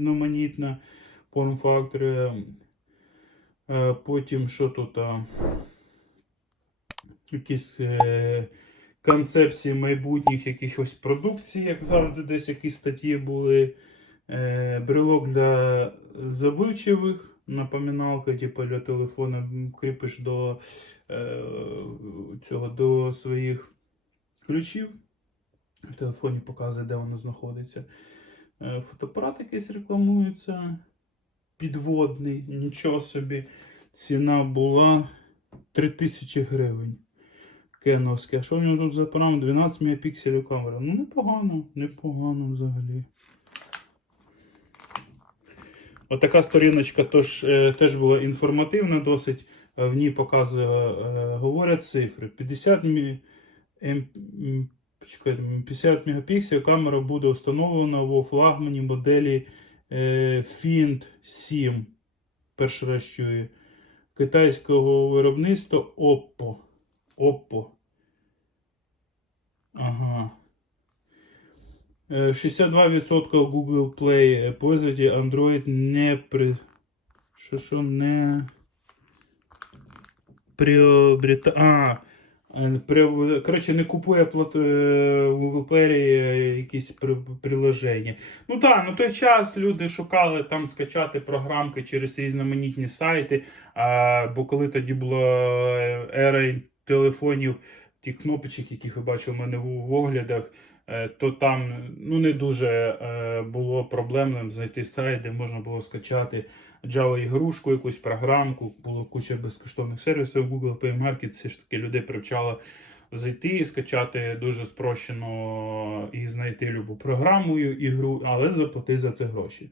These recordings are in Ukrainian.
різноманітна форм-фактори. Е, Потім що тут? Якісь е, концепції майбутніх якихось продукцій, як завжди, десь якісь статті були. Е, Брелок для забивчивих, напоминалка, типу для телефона кріпиш до цього до своїх ключів. В телефоні показує, де воно знаходиться. Е, Фотоапарат якийсь рекламується. Підводний, нічого собі. Ціна була 3000 гривень. Кеновський. А що в нього тут за програма? 12 мегапікселів камера. Ну, непогано, непогано взагалі. Отака сторіночка тож, е, теж була інформативна досить. Е, В ній показує, говорять цифри. 50, мі, ем, 50 мегапікселів камера буде встановлена у флагмані моделі е, Find 7. Перший раз чую. Китайського виробництва Oppo. Oppo. Ага. Е, 62% Google Play е, пользователі Android не при... Що що не приобрета... А, е. Коротше, не купує плат... е, в Play е, якісь при... приложення. Ну так, на той час люди шукали там скачати програмки через різноманітні сайти. А, бо коли тоді була е, ера телефонів, ті кнопочок, яких ви бачили в мене в оглядах, е, то там ну, не дуже е, було проблемним знайти сайт, де можна було скачати Java-ігрушку, якусь програмку, було куча безкоштовних сервісів. Google Play Market все ж таки людей привчало зайти і скачати дуже спрощено і знайти любу програму ігру, але заплати за це гроші.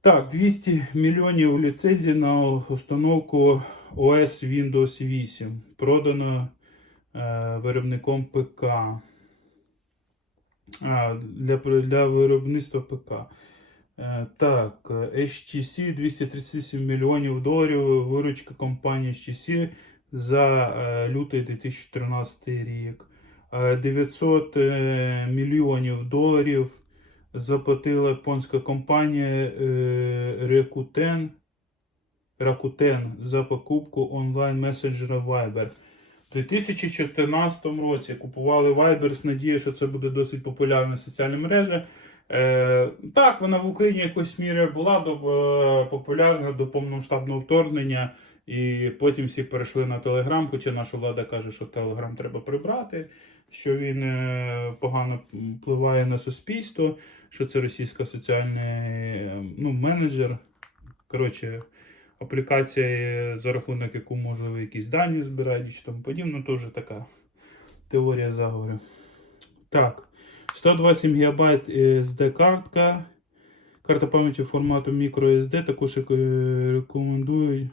Так, 200 мільйонів ліцензій на установку OS Windows 8. Продано е, виробником ПК. А, для, для виробництва ПК. Е, так, HTC 237 мільйонів доларів. Виручка компанії HTC за е, лютий 2014 рік. Е, 900 е, мільйонів доларів заплатила японська компанія Rakuten, Rakuten за покупку онлайн-месенджера Viber. У 2014 році купували Viber з надією, що це буде досить популярна соціальна мережа. Е, так, вона в Україні якось мірі була до, е, популярна до повномасштабного вторгнення, і потім всі перейшли на Telegram, хоча наша влада каже, що Telegram треба прибрати, що він е, погано впливає на суспільство, що це російська соціальний е, ну, менеджер. Коротше, аплікація, е, за рахунок яку можливо якісь дані збирають і тому подібне, теж така теорія заговору. Так. 120 ГБ SD-картка. Карта пам'яті формату microSD також рекомендують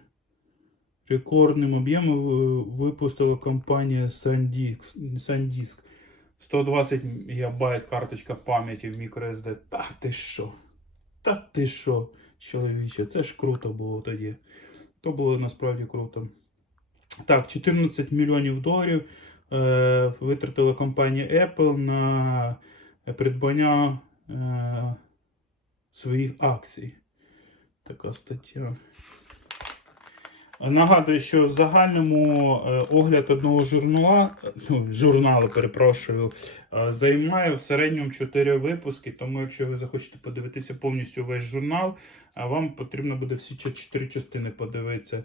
рекордним об'ємом випустила компанія SanDisk. SanDisk. 120 ГБ карточка пам'яті в microSD. Та ти що? Та ти що, чоловіче? Це ж круто було тоді. То було насправді круто. Так, 14 мільйонів доларів витратила компанія Apple на придбання е, своїх акцій. Така стаття. Нагадую, що в загальному е, огляд одного журнала, ну, журналу, перепрошую, е, займає в середньому 4 випуски. Тому, якщо ви захочете подивитися повністю весь журнал, вам потрібно буде всі 4 частини подивитися.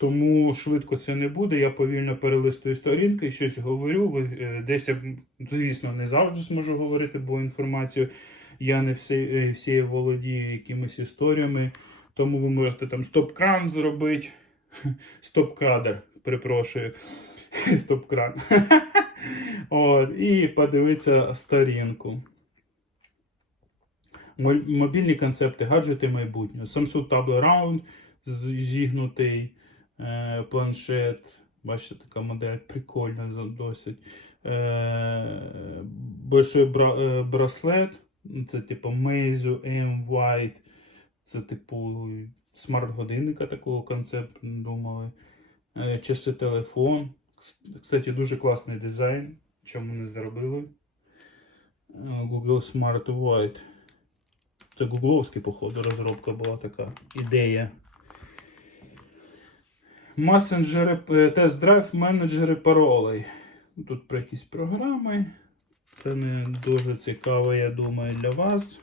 Тому швидко це не буде. Я повільно перелистую сторінки, щось говорю. Е, Десь я, звісно, не завжди зможу говорити, бо інформацію я не всі, е, всі володію якимись історіями. Тому ви можете там стоп-кран зробити. Стоп-кадр, перепрошую. Стоп-кран. От, і подивитися сторінку. Мобільні концепти, гаджети майбутнього. Samsung Tablet Round зігнутий планшет. Бачите, така модель прикольна досить. Е, большой е, браслет. Це типу Meizu M White. Це типу смарт-годинника такого концепту думали. Е, часи телефон. Кстати, дуже класний дизайн. Чому не зробили? Е, Google Smart White. Це гугловський, походу, розробка була така ідея. Месенджери, е, тест-драйв, менеджери паролей. Тут про якісь програми. Це не дуже цікаво, я думаю, для вас.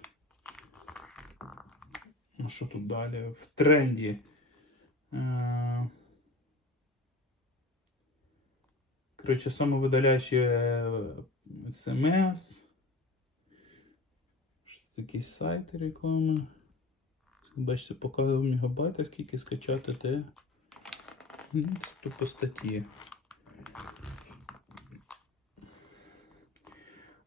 Ну, що тут далі? В тренді. Е, Коротше, самовидаляючі е, смс. Що такі сайти реклами. Бачите, показує в мегабайтах, скільки скачати, де. Ну, Це тупо статті.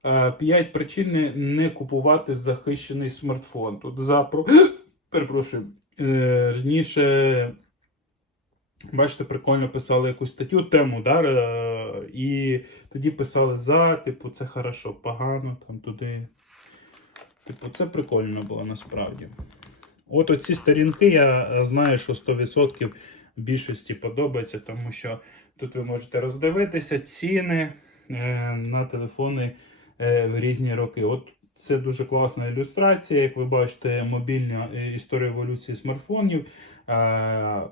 Е, П'ять причин не- купувати захищений смартфон. Тут за про... Перепрошую. Е, Раніше, бачите, прикольно писали якусь статтю, тему, да? е, і тоді писали за, типу, це хорошо, погано, там туди. Типу, це прикольно було насправді. От оці сторінки, я е, знаю, що 100% більшості подобається, тому що тут ви можете роздивитися ціни е, на телефони е, в різні роки. От це дуже класна ілюстрація. Як ви бачите, мобільна е, історія еволюції смартфонів.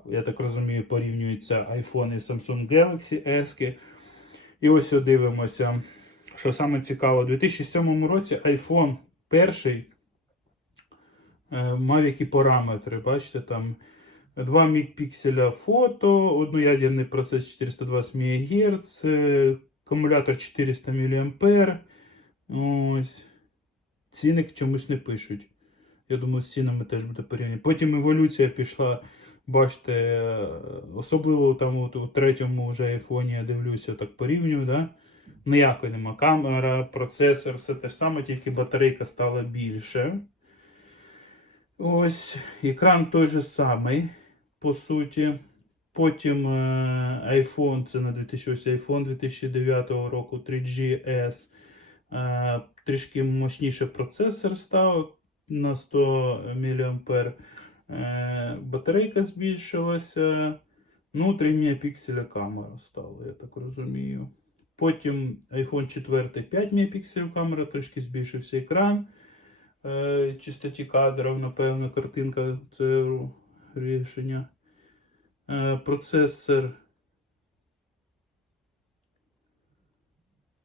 Я так розумію, порівнюються iPhone і Samsung Galaxy S. І ось дивимося, що саме цікаво, у 2007 році iPhone перший мав які параметри. Бачите, там 2 мегапікселя фото, одноядерний процес 420 МГц, е, акумулятор 400 мА. Ось. Ціник чомусь не пишуть. Я думаю, з цінами теж буде порівняння. Потім еволюція пішла, бачите, е, особливо там от, у третьому вже айфоні я дивлюся, так порівнюю, да? Ніякої нема. Камера, процесор, все те ж саме, тільки батарейка стала більше. Ось, екран той же самий, по суті. Потім е, iPhone, це на 2008 iPhone 2009 року 3GS. Е, трішки мощніше процесор став на 100 мА. Е, батарейка збільшилася. Ну, 3 мегапікселя камера стала, я так розумію. Потім iPhone 4 5 мегапікселів камера, трішки збільшився екран. Чистоті кадрів, напевно, картинка це рішення. Е, процесор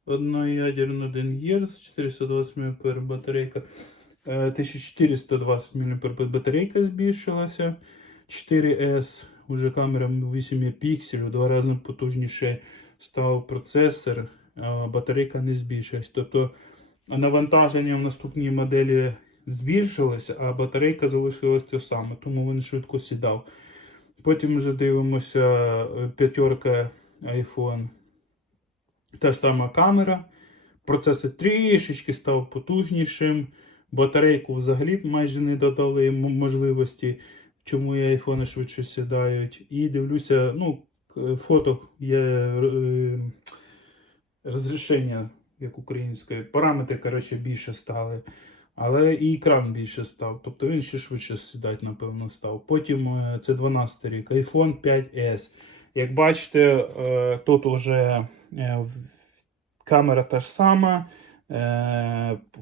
одноядерний 1 Гц, 420 мА батарейка. Е, 1420 мА батарейка збільшилася. 4S уже камера 8 пікселів, два рази потужніше став процесор, а батарейка не збільшилась. Тобто навантаження в наступній моделі збільшилося, а батарейка залишилась те саме, тому він швидко сідав. Потім вже дивимося е, п'ятерка iPhone. Та ж сама камера. Процесор трішечки став потужнішим. Батарейку взагалі майже не додали можливості, чому і айфони швидше сідають. І дивлюся, ну, фото є е, розрішення, як українською. Параметри, коротше, більше стали. Але і екран більше став. Тобто він ще швидше сідати, напевно, став. Потім е, це 12 рік, iPhone 5S. Як бачите, е, тут уже е, камера та ж сама.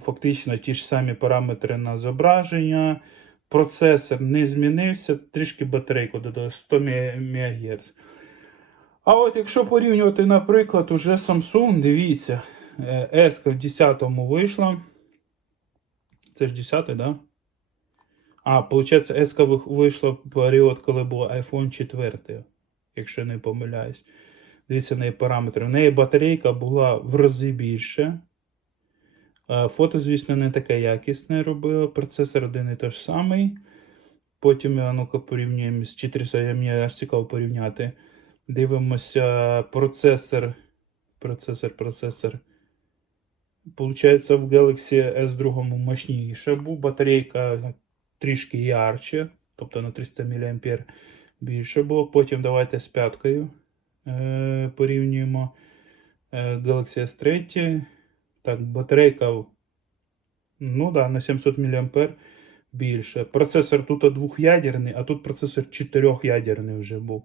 Фактично ті ж самі параметри на зображення. Процесор не змінився, трішки батарейку додали 100 МГц. А от якщо порівнювати, наприклад, уже Samsung, дивіться, S в 10-му вийшла. Це ж 10-й, так? Да? А, виходить, S вийшла в період, коли був iPhone 4, якщо не помиляюсь. Дивіться в неї параметри. В неї батарейка була в рази більше. Е, Фото, звісно, не таке якісне робила. Процесор один і той ж самий. Потім я ну-ка порівнюємо з 400, я мені аж цікаво порівняти. Дивимося процесор. Процесор, процесор. Получається, в Galaxy S2 мощніше був. Батарейка трішки ярче, тобто на 300 мА більше було. Потім давайте з п'яткою е, порівнюємо. Е, Galaxy S3. Так, батарейка ну да, на 700 мА більше. Процесор тут двохядерний, а тут процесор чотирьохядерний вже був.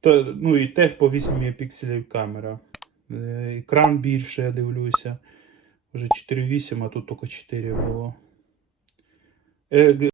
То, ну і теж по 8 пікселів камера. Е, Екран більше, я дивлюся. Вже 4,8, а тут только 4 было. Г-